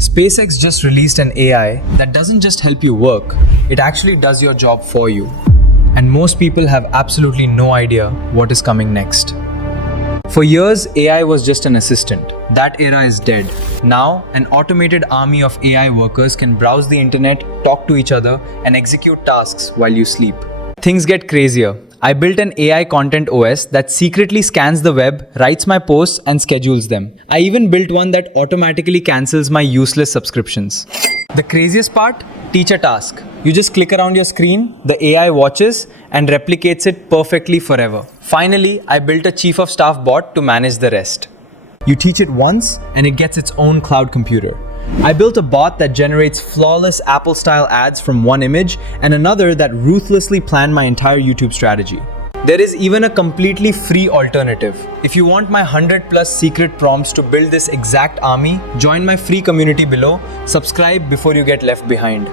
SpaceX just released an AI that doesn't just help you work, it actually does your job for you. And most people have absolutely no idea what is coming next. For years, AI was just an assistant. That era is dead. Now, an automated army of AI workers can browse the internet, talk to each other, and execute tasks while you sleep. Things get crazier. I built an AI content OS that secretly scans the web, writes my posts, and schedules them. I even built one that automatically cancels my useless subscriptions. The craziest part? Teach a task. You just click around your screen, the AI watches, and replicates it perfectly forever. Finally, I built a chief of staff bot to manage the rest. You teach it once, and it gets its own cloud computer. I built a bot that generates flawless Apple-style ads from one image and another that ruthlessly planned my entire YouTube strategy. There is even a completely free alternative. If you want my 100+ secret prompts to build this exact army, join my free community below, subscribe before you get left behind.